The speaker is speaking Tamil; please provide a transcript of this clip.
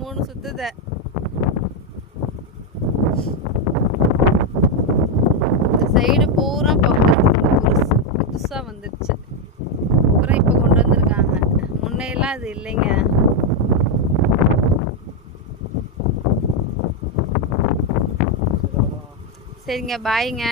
3 சுத்துத. இந்த சைடு பூரா புதுசா வந்துருச்சு. அப்புறம் இப்போ கொண்டு வந்திருக்காங்க. முன்னையெல்லாம் அது இல்லைங்க. சரிங்க, பாய்ங்க.